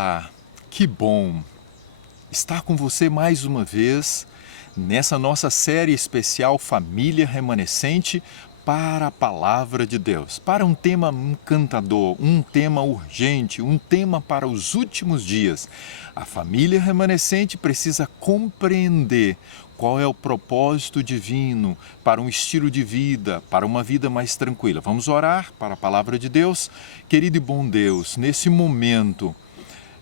Olá, que bom estar com você mais uma vez nessa nossa série especial Família Remanescente para a Palavra de Deus, para um tema encantador, um tema urgente, um tema para os últimos dias. A família remanescente precisa compreender qual é o propósito divino para um estilo de vida, para uma vida mais tranquila. Vamos orar para a Palavra de Deus? Querido e bom Deus, nesse momento,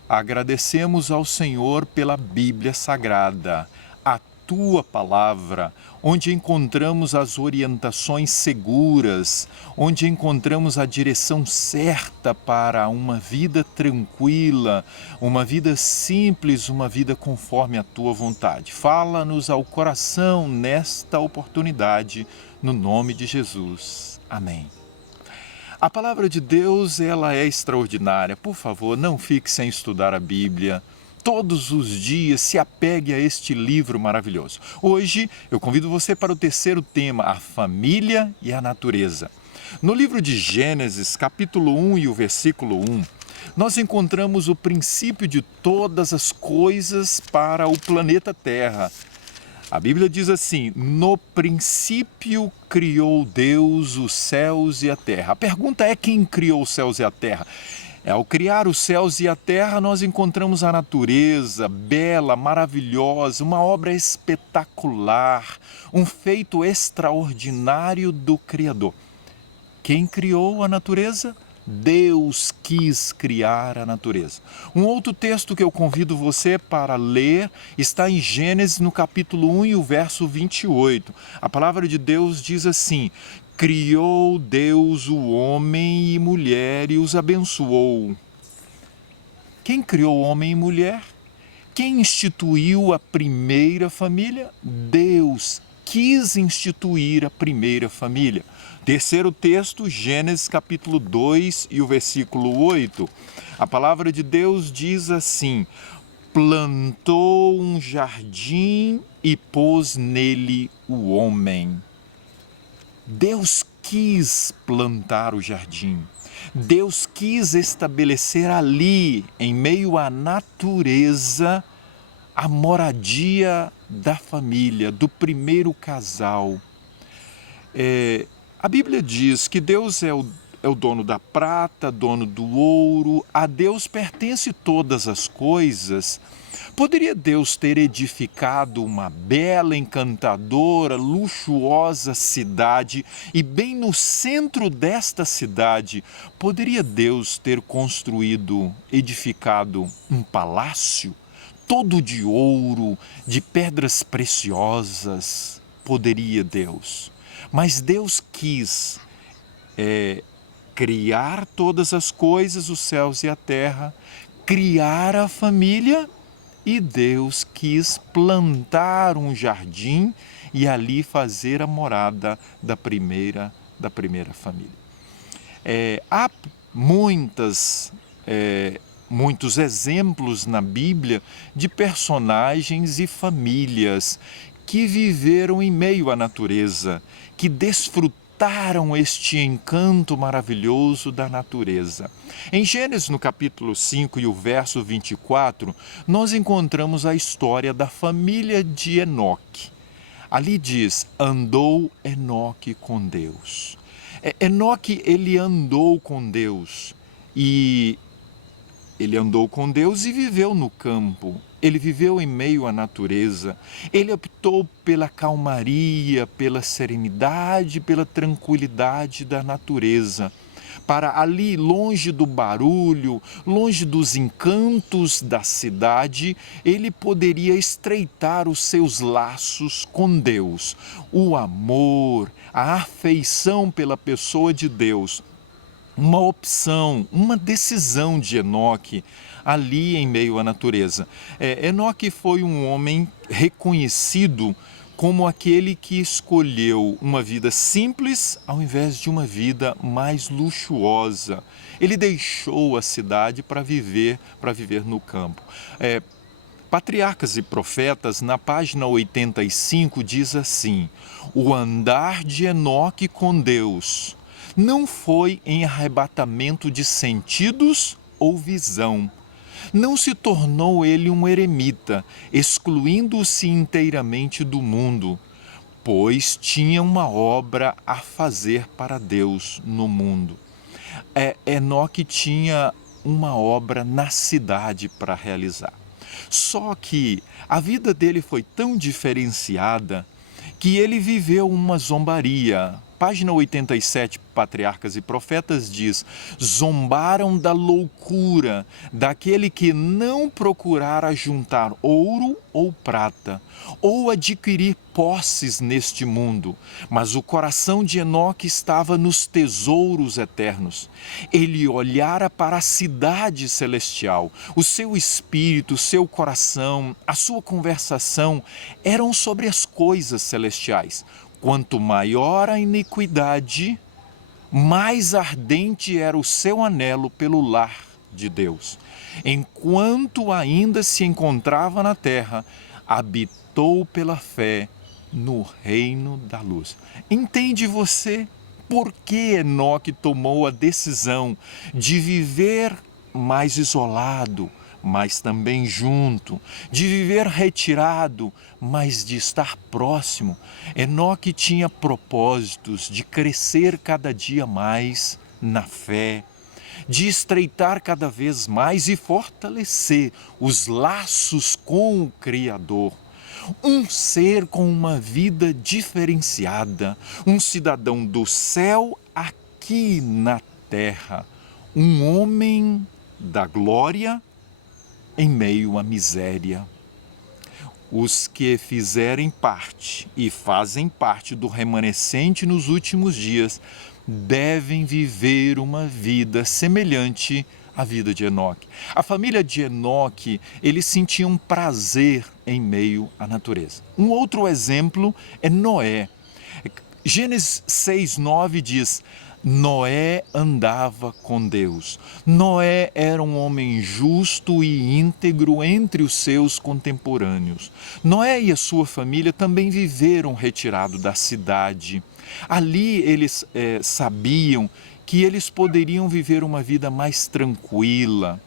agradecemos ao Senhor pela Bíblia Sagrada, a Tua Palavra, onde encontramos as orientações seguras, onde encontramos a direção certa para uma vida tranquila, uma vida simples, uma vida conforme a Tua vontade. Fala-nos ao coração nesta oportunidade, no nome de Jesus. Amém. A palavra de Deus, ela é extraordinária. Por favor, não fique sem estudar a Bíblia. Todos os dias se apegue a este livro maravilhoso. Hoje eu convido você para o terceiro tema, a família e a natureza. No livro de Gênesis, capítulo 1 e o versículo 1, nós encontramos o princípio de todas as coisas para o planeta Terra. A Bíblia diz assim: no princípio criou Deus os céus e a terra. A pergunta é: quem criou os céus e a terra? Ao criar os céus e a terra, nós encontramos a natureza bela, maravilhosa, uma obra espetacular, um feito extraordinário do Criador. Quem criou a natureza? Deus quis criar a natureza. Um outro texto que eu convido você para ler está em Gênesis, no capítulo 1 e o verso 28. A palavra de Deus diz assim: criou Deus o homem e mulher e os abençoou. Quem criou homem e mulher? Quem instituiu a primeira família? Deus quis instituir a primeira família. Terceiro texto, Gênesis capítulo 2 e o versículo 8. A palavra de Deus diz assim: plantou um jardim e pôs nele o homem. Deus quis plantar o jardim. Deus quis estabelecer ali, em meio à natureza, a moradia da família, do primeiro casal. A Bíblia diz que Deus é o dono da prata, dono do ouro, a Deus pertence todas as coisas. Poderia Deus ter edificado uma bela, encantadora, luxuosa cidade e bem no centro desta cidade, poderia Deus ter construído, edificado um palácio? Todo de ouro, de pedras preciosas, poderia Deus. Mas Deus quis criar todas as coisas, os céus e a terra, criar a família, e Deus quis plantar um jardim e ali fazer a morada da primeira família. Há muitos exemplos na Bíblia de personagens e famílias que viveram em meio à natureza, que desfrutaram este encanto maravilhoso da natureza. Em Gênesis, no capítulo 5 e o verso 24, nós encontramos a história da família de Enoque. Ali diz: andou Enoque com Deus. Enoque, ele andou com Deus e viveu no campo. Ele viveu em meio à natureza. Ele optou pela calmaria, pela serenidade, pela tranquilidade da natureza. Para ali, longe do barulho, longe dos encantos da cidade, ele poderia estreitar os seus laços com Deus. O amor, a afeição pela pessoa de Deus. Uma opção, uma decisão de Enoque ali em meio à natureza. Enoque foi um homem reconhecido como aquele que escolheu uma vida simples ao invés de uma vida mais luxuosa. Ele deixou a cidade para viver no campo. Patriarcas e Profetas, na página 85, diz assim: o andar de Enoque com Deus não foi em arrebatamento de sentidos ou visão, Não se tornou ele um eremita, excluindo-se inteiramente do mundo, pois tinha uma obra a fazer para Deus no mundo. Enoque tinha uma obra na cidade para realizar. Só que a vida dele foi tão diferenciada que ele viveu uma zombaria. Página 87, Patriarcas e Profetas, diz: zombaram da loucura daquele que não procurara juntar ouro ou prata, ou adquirir posses neste mundo, mas o coração de Enoque estava nos tesouros eternos. Ele olhara para a cidade celestial, o seu espírito, o seu coração, a sua conversação eram sobre as coisas celestiais. Quanto maior a iniquidade, mais ardente era o seu anelo pelo lar de Deus. Enquanto ainda se encontrava na terra, habitou pela fé no reino da luz. Entende você por que Enoque tomou a decisão de viver mais isolado, mas também junto, de viver retirado, mas de estar próximo? Enoque tinha propósitos de crescer cada dia mais na fé, de estreitar cada vez mais e fortalecer os laços com o Criador. Um ser com uma vida diferenciada, um cidadão do céu aqui na terra, um homem da glória em meio à miséria. Os que fizerem parte e fazem parte do remanescente nos últimos dias devem viver uma vida semelhante à vida de Enoque. A família de Enoque, eles sentiam prazer em meio à natureza. Um outro exemplo é Noé. Gênesis 6:9 diz: Noé andava com Deus. Noé era um homem justo e íntegro entre os seus contemporâneos. Noé e a sua família também viveram retirado da cidade. Ali eles sabiam que eles poderiam viver uma vida mais tranquila.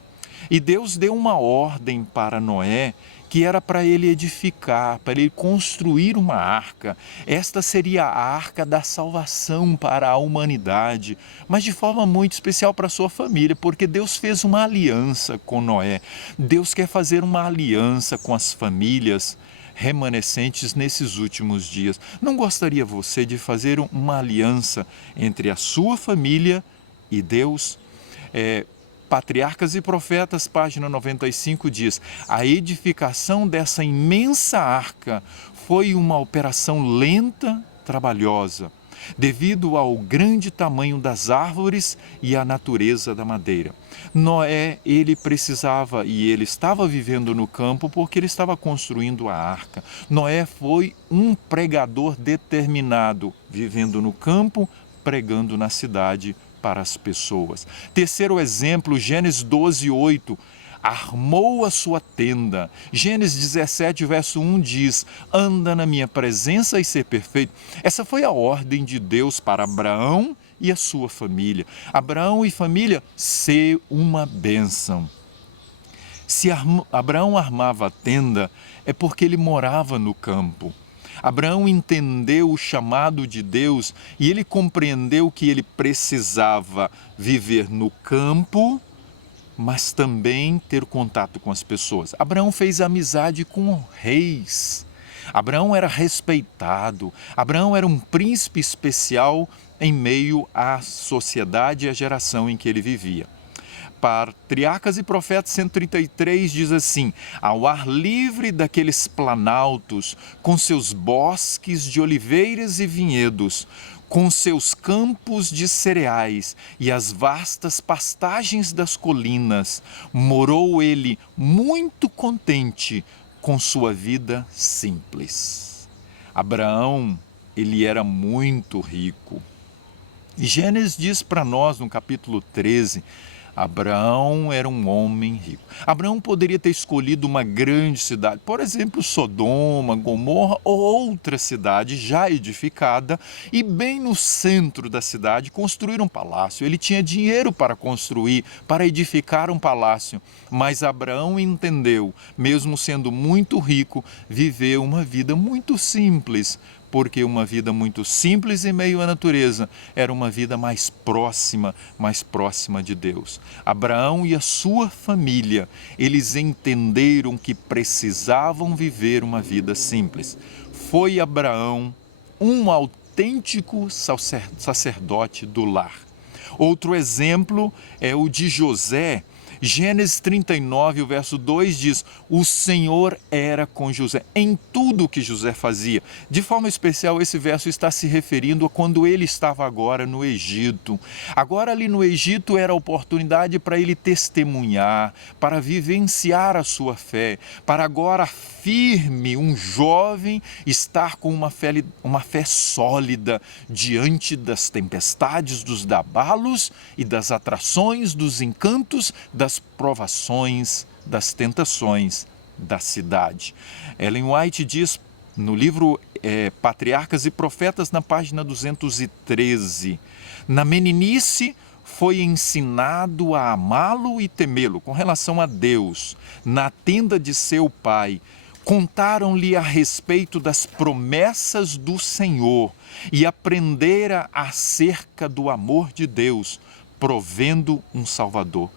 E Deus deu uma ordem para Noé, que era para ele edificar, para ele construir uma arca. Esta seria a arca da salvação para a humanidade, mas de forma muito especial para a sua família, porque Deus fez uma aliança com Noé. Deus quer fazer uma aliança com as famílias remanescentes nesses últimos dias. Não gostaria você de fazer uma aliança entre a sua família e Deus? Patriarcas e Profetas, página 95, diz: a edificação dessa imensa arca foi uma operação lenta, trabalhosa, devido ao grande tamanho das árvores e à natureza da madeira. Noé, ele precisava e ele estava vivendo no campo porque ele estava construindo a arca. Noé foi um pregador determinado, vivendo no campo, pregando na cidade para as pessoas. Terceiro exemplo, Gênesis 12:8. Armou a sua tenda. Gênesis 17, verso 1 diz: anda na minha presença e ser perfeito. Essa foi a ordem de Deus para Abraão e a sua família. Abraão e família, ser uma bênção. Se Abraão armava a tenda, é porque ele morava no campo. Abraão entendeu o chamado de Deus e ele compreendeu que ele precisava viver no campo, mas também ter contato com as pessoas. Abraão fez amizade com reis. Abraão era respeitado. Abraão era um príncipe especial em meio à sociedade e à geração em que ele vivia. Patriarcas e Profetas 133 diz assim: ao ar livre daqueles planaltos, com seus bosques de oliveiras e vinhedos, com seus campos de cereais e as vastas pastagens das colinas, morou ele muito contente com sua vida simples. Abraão, ele era muito rico. E Gênesis diz para nós no capítulo 13, Abraão era um homem rico. Abraão poderia ter escolhido uma grande cidade, por exemplo, Sodoma, Gomorra ou outra cidade já edificada, e bem no centro da cidade construir um palácio. Ele tinha dinheiro para construir, para edificar um palácio, mas Abraão entendeu, mesmo sendo muito rico, viver uma vida muito simples, porque uma vida muito simples em meio à natureza era uma vida mais próxima de Deus. Abraão e a sua família, eles entenderam que precisavam viver uma vida simples. Foi Abraão um autêntico sacerdote do lar. Outro exemplo é o de José. Gênesis 39, o verso 2 diz: o Senhor era com José em tudo o que José fazia. De forma especial, esse verso está se referindo a quando ele estava agora no Egito. Agora ali no Egito era a oportunidade para ele testemunhar, para vivenciar a sua fé, para agora firme, um jovem, estar com uma fé sólida diante das tempestades, dos abalos e das atrações, dos encantos, das provações, das tentações da cidade. Ellen White diz no livro Patriarcas e Profetas, na página 213, na meninice foi ensinado a amá-lo e temê-lo com relação a Deus. Na tenda de seu pai, contaram-lhe a respeito das promessas do Senhor e aprendera acerca do amor de Deus, provendo um Salvador.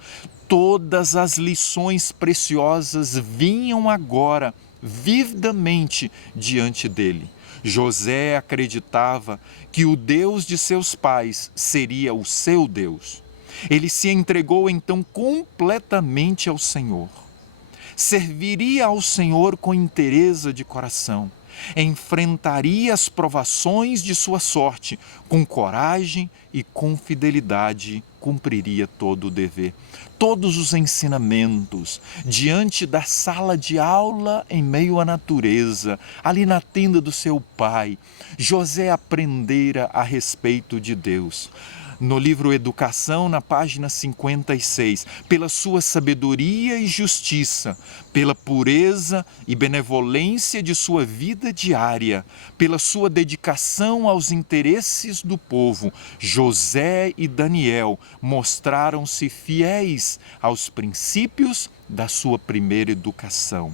Todas as lições preciosas vinham agora vividamente diante dele. José acreditava que o Deus de seus pais seria o seu Deus. Ele se entregou então completamente ao Senhor. Serviria ao Senhor com inteireza de coração. Enfrentaria as provações de sua sorte com coragem e com fidelidade, cumpriria todo o dever. Todos os ensinamentos, diante da sala de aula em meio à natureza, ali na tenda do seu pai, José aprendera a respeito de Deus. No livro Educação, na página 56, pela sua sabedoria e justiça, pela pureza e benevolência de sua vida diária, pela sua dedicação aos interesses do povo, José e Daniel mostraram-se fiéis aos princípios da sua primeira educação.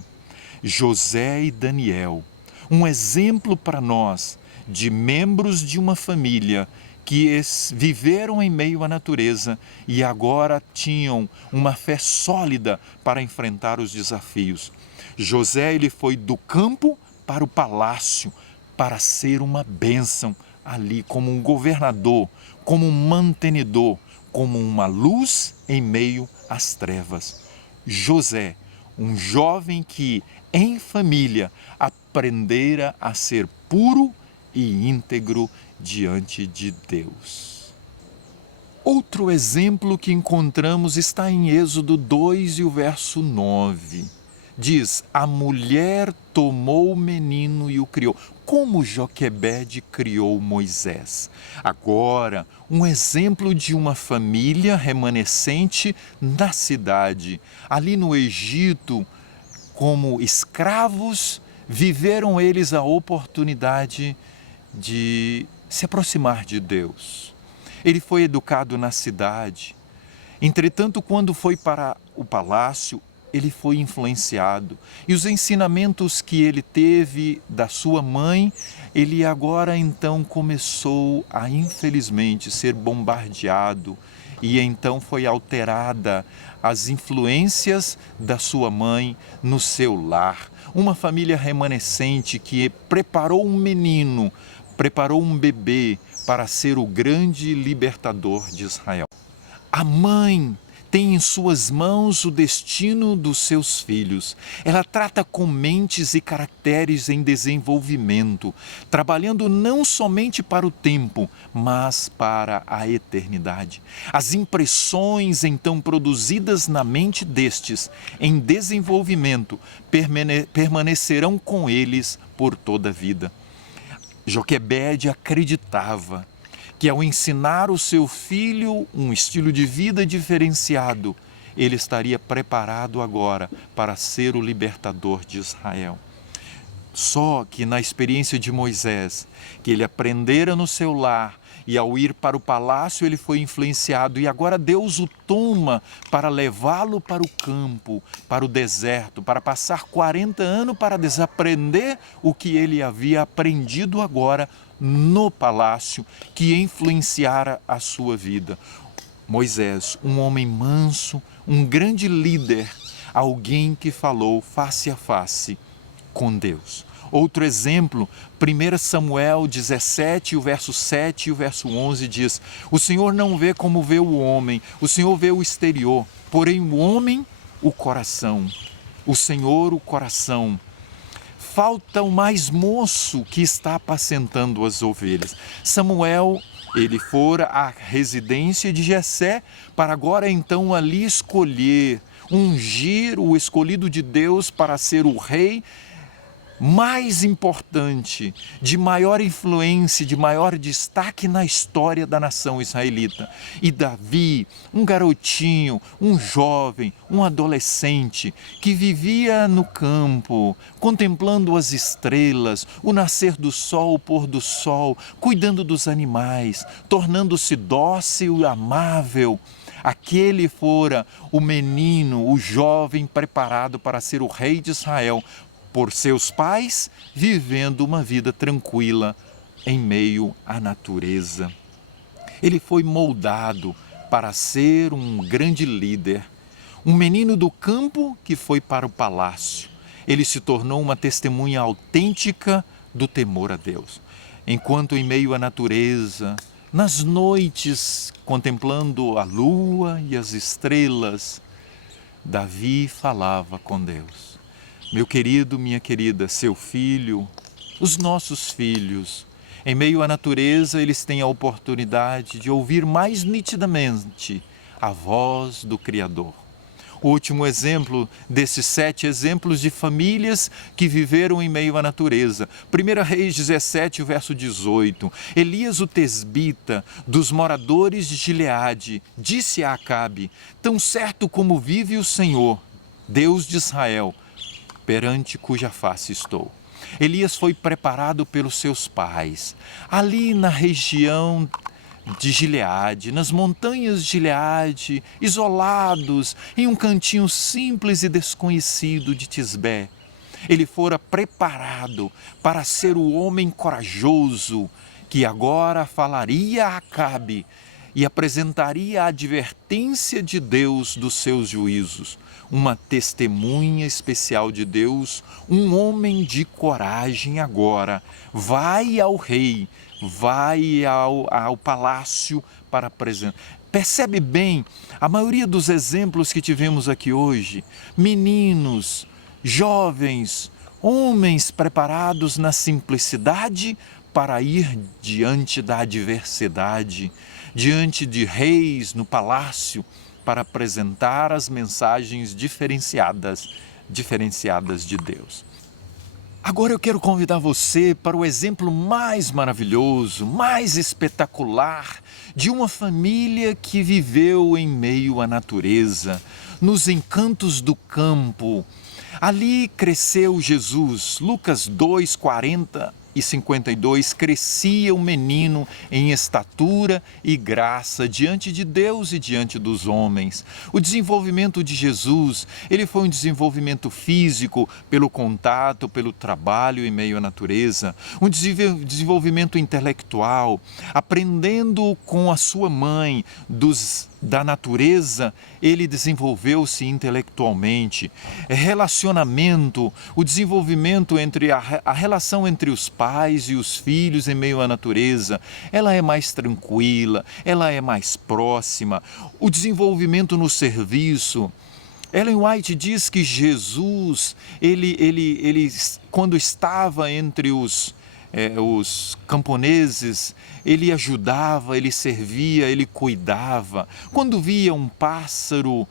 José e Daniel, um exemplo para nós de membros de uma família que viveram em meio à natureza e agora tinham uma fé sólida para enfrentar os desafios. José, ele foi do campo para o palácio para ser uma bênção ali como um governador, como um mantenedor, como uma luz em meio às trevas. José, um jovem que em família aprendera a ser puro e íntegro diante de Deus. Outro exemplo que encontramos está em Êxodo 2 e o verso 9. Diz: a mulher tomou o menino e o criou, como Joquebede criou Moisés. Agora, um exemplo de uma família remanescente na cidade. Ali no Egito, como escravos, viveram eles a oportunidade de se aproximar de Deus. Ele foi educado na cidade. Entretanto, quando foi para o palácio, ele foi influenciado. E os ensinamentos que ele teve da sua mãe, ele agora então começou a, infelizmente, ser bombardeado. E então foi alterada as influências da sua mãe no seu lar. Uma família remanescente que preparou um menino, preparou um bebê para ser o grande libertador de Israel. A mãe tem em suas mãos o destino dos seus filhos. Ela trata com mentes e caracteres em desenvolvimento, trabalhando não somente para o tempo, mas para a eternidade. As impressões então produzidas na mente destes em desenvolvimento permanecerão com eles por toda a vida. Joquebede acreditava que ao ensinar o seu filho um estilo de vida diferenciado, ele estaria preparado agora para ser o libertador de Israel. Só que na experiência de Moisés, que ele aprendera no seu lar e ao ir para o palácio ele foi influenciado e agora Deus o toma para levá-lo para o campo, para o deserto, para passar 40 anos para desaprender o que ele havia aprendido agora no palácio, que influenciara a sua vida. Moisés, um homem manso, um grande líder, alguém que falou face a face com Deus. Outro exemplo, 1 Samuel 17, o verso 7 e o verso 11 diz: o Senhor não vê como vê o homem, o Senhor vê o exterior, porém o homem, o coração. O Senhor, o coração. Falta o mais moço que está apacentando as ovelhas. Samuel, ele fora à residência de Jessé para agora então ali escolher, ungir o escolhido de Deus para ser o rei mais importante, de maior influência, de maior destaque na história da nação israelita. E Davi, um garotinho, um jovem, um adolescente, que vivia no campo, contemplando as estrelas, o nascer do sol, o pôr do sol, cuidando dos animais, tornando-se dócil e amável. Aquele fora o menino, o jovem preparado para ser o rei de Israel, por seus pais, vivendo uma vida tranquila em meio à natureza. Ele foi moldado para ser um grande líder, um menino do campo que foi para o palácio. Ele se tornou uma testemunha autêntica do temor a Deus. Enquanto em meio à natureza, nas noites, contemplando a lua e as estrelas, Davi falava com Deus. Meu querido, minha querida, seu filho, os nossos filhos, em meio à natureza, eles têm a oportunidade de ouvir mais nitidamente a voz do Criador. O último exemplo desses 7 exemplos de famílias que viveram em meio à natureza. 1 Reis 17, verso 18. Elias o tesbita, dos moradores de Gileade, disse a Acabe: tão certo como vive o Senhor, Deus de Israel, perante cuja face estou. Elias foi preparado pelos seus pais, ali na região de Gileade, nas montanhas de Gileade, isolados, em um cantinho simples e desconhecido de Tisbé. Ele fora preparado para ser o homem corajoso que agora falaria a Acabe e apresentaria a advertência de Deus dos seus juízos. Uma testemunha especial de Deus, um homem de coragem agora, vai ao rei, vai ao palácio para apresentar. Percebe bem, a maioria dos exemplos que tivemos aqui hoje, meninos, jovens, homens preparados na simplicidade para ir diante da adversidade, diante de reis no palácio, para apresentar as mensagens diferenciadas de Deus. Agora eu quero convidar você para o exemplo mais maravilhoso, mais espetacular de uma família que viveu em meio à natureza, nos encantos do campo. Ali cresceu Jesus, Lucas 2, 40 e 52, crescia o menino em estatura e graça diante de Deus e diante dos homens. O desenvolvimento de Jesus, ele foi um desenvolvimento físico pelo contato, pelo trabalho em meio à natureza, um desenvolvimento intelectual, aprendendo com a sua mãe da natureza, ele desenvolveu-se intelectualmente. Relacionamento, o desenvolvimento entre a relação entre os pais e os filhos em meio à natureza, ela é mais tranquila, ela é mais próxima. O desenvolvimento no serviço. Ellen White diz que Jesus, ele quando estava entre os camponeses, ele ajudava, ele servia, ele cuidava. Quando via um pássaro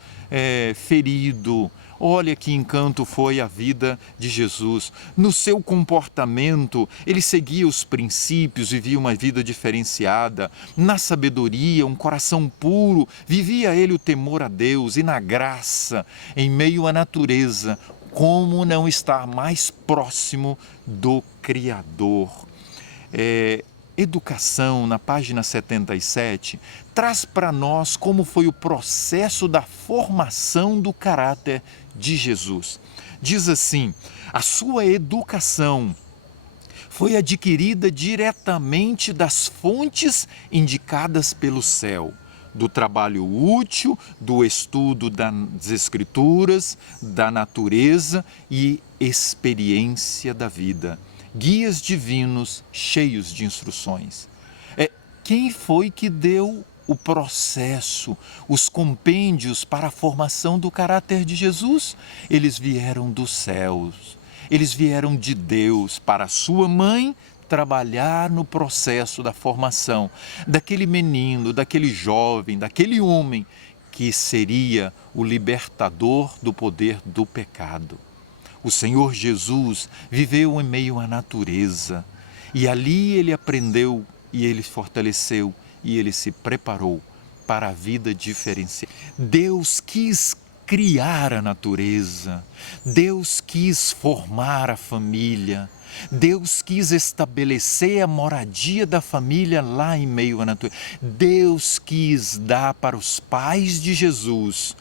ferido Olha que encanto foi a vida de Jesus. No seu comportamento, ele seguia os princípios, vivia uma vida diferenciada. Na sabedoria, um coração puro, vivia ele o temor a Deus e na graça, em meio à natureza. Como não estar mais próximo do Criador? Educação, na página 77, traz para nós como foi o processo da formação do caráter de Jesus. Diz assim: a sua educação foi adquirida diretamente das fontes indicadas pelo céu, do trabalho útil, do estudo das Escrituras, da natureza e experiência da vida. Guias divinos cheios de instruções. Quem foi que deu o processo, os compêndios para a formação do caráter de Jesus? Eles vieram dos céus, eles vieram de Deus para a sua mãe trabalhar no processo da formação daquele menino, daquele jovem, daquele homem que seria o libertador do poder do pecado. O Senhor Jesus viveu em meio à natureza e ali ele aprendeu e ele fortaleceu e ele se preparou para a vida diferenciada. Deus quis criar a natureza, Deus quis formar a família, Deus quis estabelecer a moradia da família lá em meio à natureza. Deus quis dar para os pais de Jesus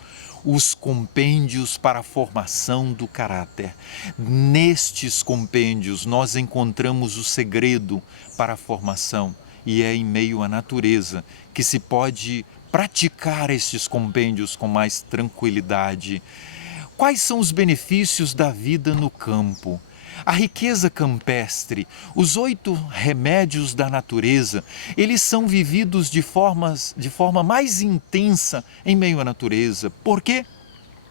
os compêndios para a formação do caráter. Nestes compêndios nós encontramos o segredo para a formação e é em meio à natureza que se pode praticar estes compêndios com mais tranquilidade. Quais são os benefícios da vida no campo? A riqueza campestre, os 8 remédios da natureza, eles são vividos de forma mais intensa em meio à natureza. Por quê?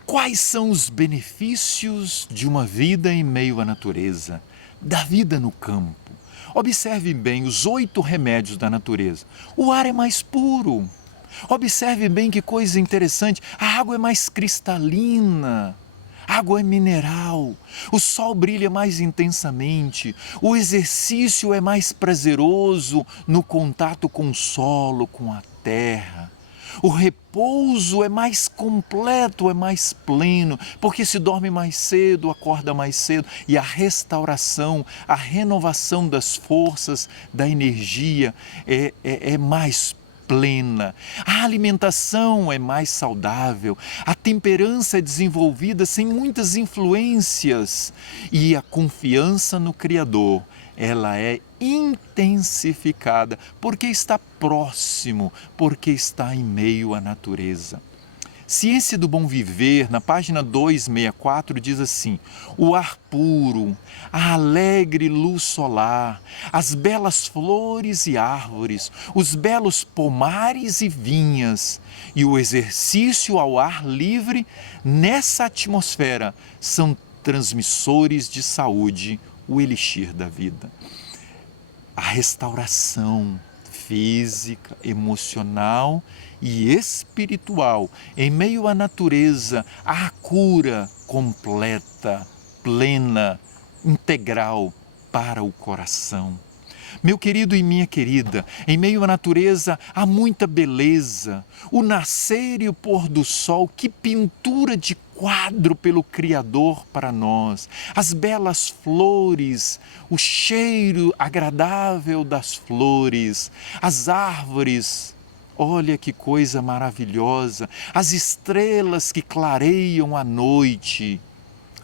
Quais são os benefícios de uma vida em meio à natureza, da vida no campo? Observe bem os 8 remédios da natureza. O ar é mais puro. Observe bem que coisa interessante, a água é mais cristalina. Água é mineral, o sol brilha mais intensamente, o exercício é mais prazeroso no contato com o solo, com a terra. O repouso é mais completo, é mais pleno, porque se dorme mais cedo, acorda mais cedo. E a restauração, a renovação das forças, da energia é mais plena. A alimentação é mais saudável, a temperança é desenvolvida sem muitas influências e a confiança no Criador, ela é intensificada porque está próximo, porque está em meio à natureza. Ciência do Bom Viver, na página 264, diz assim: o ar puro, a alegre luz solar, as belas flores e árvores, os belos pomares e vinhas e o exercício ao ar livre nessa atmosfera são transmissores de saúde, o elixir da vida. A restauração física, emocional e espiritual, em meio à natureza, a cura completa, plena, integral para o coração. Meu querido e minha querida, em meio à natureza há muita beleza. O nascer e o pôr do sol, que pintura de quadro pelo Criador para nós. As belas flores, o cheiro agradável das flores, as árvores. Olha que coisa maravilhosa, as estrelas que clareiam a noite.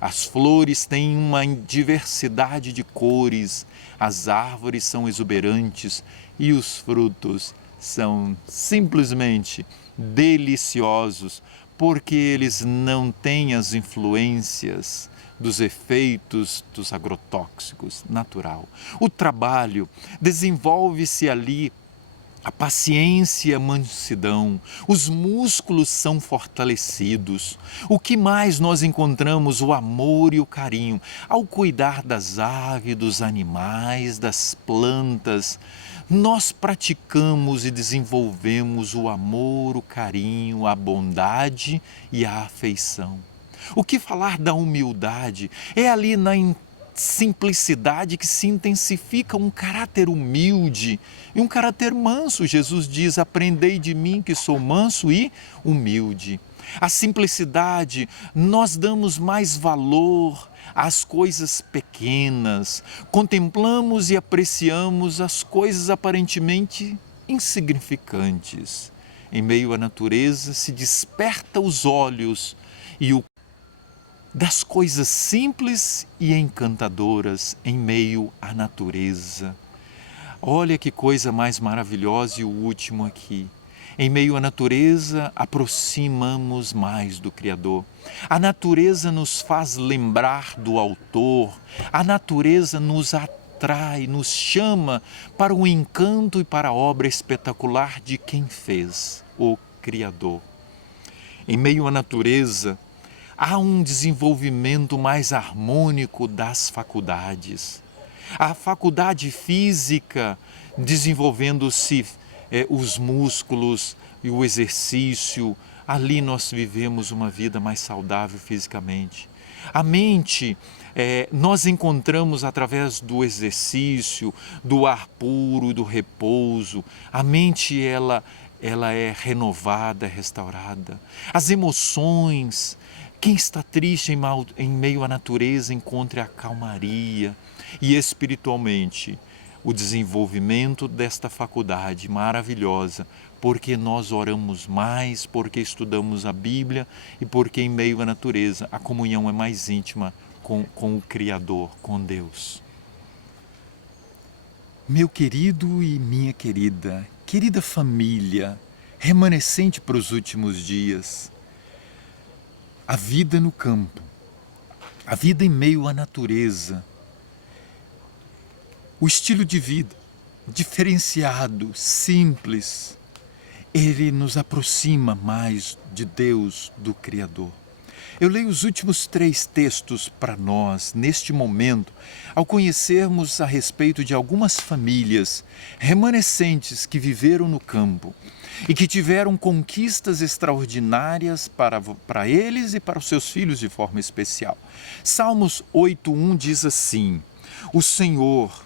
As flores têm uma diversidade de cores, as árvores são exuberantes e os frutos são simplesmente deliciosos, porque eles não têm as influências dos efeitos dos agrotóxicos natural. O trabalho desenvolve-se ali. A paciência e a mansidão, os músculos são fortalecidos. O que mais nós encontramos? O amor e o carinho. Ao cuidar das aves, dos animais, das plantas, nós praticamos e desenvolvemos o amor, o carinho, a bondade e a afeição. O que falar da humildade? É ali na simplicidade que se intensifica um caráter humilde e um caráter manso. Jesus diz: aprendei de mim que sou manso e humilde. A simplicidade, nós damos mais valor às coisas pequenas, contemplamos e apreciamos as coisas aparentemente insignificantes. Em meio à natureza se desperta os olhos e o das coisas simples e encantadoras em meio à natureza. Olha que coisa mais maravilhosa e o último aqui. Em meio à natureza, aproximamos mais do Criador. A natureza nos faz lembrar do Autor. A natureza nos atrai, nos chama para o encanto e para a obra espetacular de quem fez, o Criador. Em meio à natureza, há um desenvolvimento mais harmônico das faculdades. A faculdade física desenvolvendo-se os músculos e o exercício, ali nós vivemos uma vida mais saudável fisicamente. A mente, nós encontramos através do exercício, do ar puro, do repouso. A mente, ela é renovada, restaurada. As emoções, quem está triste em meio à natureza encontre a calmaria. E espiritualmente, o desenvolvimento desta faculdade maravilhosa, porque nós oramos mais, porque estudamos a Bíblia e porque em meio à natureza a comunhão é mais íntima com o Criador, com Deus. Meu querido e minha querida família, remanescente para os últimos dias, a vida no campo, a vida em meio à natureza, o estilo de vida diferenciado, simples, ele nos aproxima mais de Deus, do Criador. Eu leio os últimos 3 textos para nós, neste momento, ao conhecermos a respeito de algumas famílias remanescentes que viveram no campo e que tiveram conquistas extraordinárias para eles e para os seus filhos de forma especial. Salmos 8:1 diz assim: o Senhor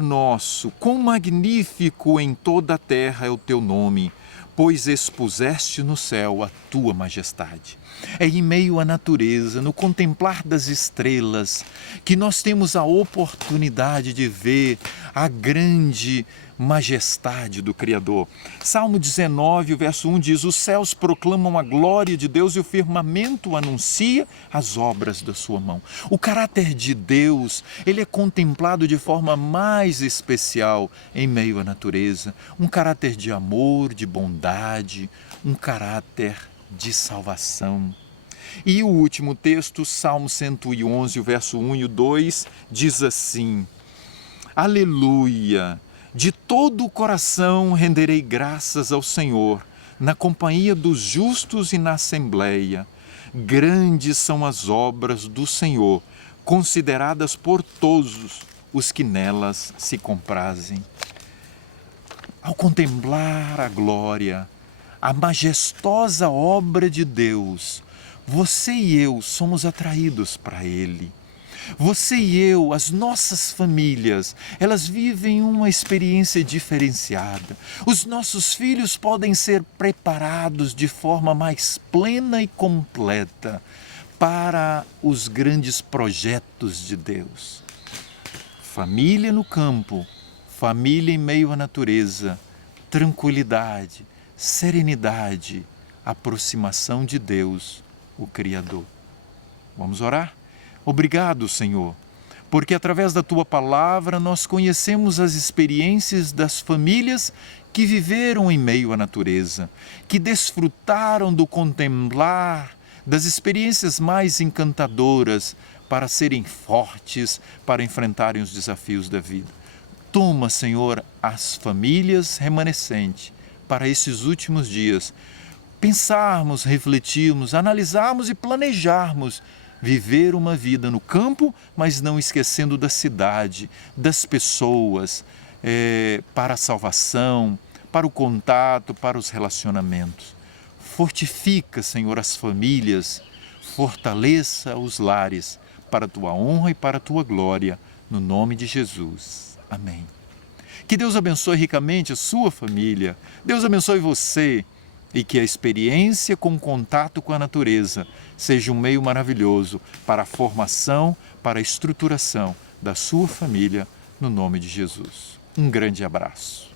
nosso, quão magnífico em toda a terra é o teu nome, pois expuseste no céu a tua majestade. É em meio à natureza, no contemplar das estrelas, que nós temos a oportunidade de ver a grande majestade do Criador. Salmo 19, verso 1 diz: os céus proclamam a glória de Deus e o firmamento anuncia as obras da sua mão. O caráter de Deus, ele é contemplado de forma mais especial em meio à natureza. Um caráter de amor, de bondade, um caráter de salvação. E o último texto, Salmo 111, o verso 1 e o 2, diz assim: aleluia! De todo o coração renderei graças ao Senhor, na companhia dos justos e na assembleia. Grandes são as obras do Senhor, consideradas por todos os que nelas se comprazem. Ao contemplar a glória, a majestosa obra de Deus, você e eu somos atraídos para Ele. Você e eu, as nossas famílias, elas vivem uma experiência diferenciada. Os nossos filhos podem ser preparados de forma mais plena e completa para os grandes projetos de Deus. Família no campo, família em meio à natureza, tranquilidade, serenidade, aproximação de Deus, o Criador. Vamos orar? Obrigado, Senhor, porque através da Tua palavra nós conhecemos as experiências das famílias que viveram em meio à natureza, que desfrutaram do contemplar das experiências mais encantadoras para serem fortes, para enfrentarem os desafios da vida. Toma, Senhor, as famílias remanescentes para esses últimos dias, pensarmos, refletirmos, analisarmos e planejarmos viver uma vida no campo, mas não esquecendo da cidade, das pessoas, para a salvação, para o contato, para os relacionamentos. Fortifica, Senhor, as famílias, fortaleça os lares para a tua honra e para a tua glória, no nome de Jesus. Amém. Que Deus abençoe ricamente a sua família, Deus abençoe você e que a experiência com o contato com a natureza seja um meio maravilhoso para a formação, para a estruturação da sua família, no nome de Jesus. Um grande abraço.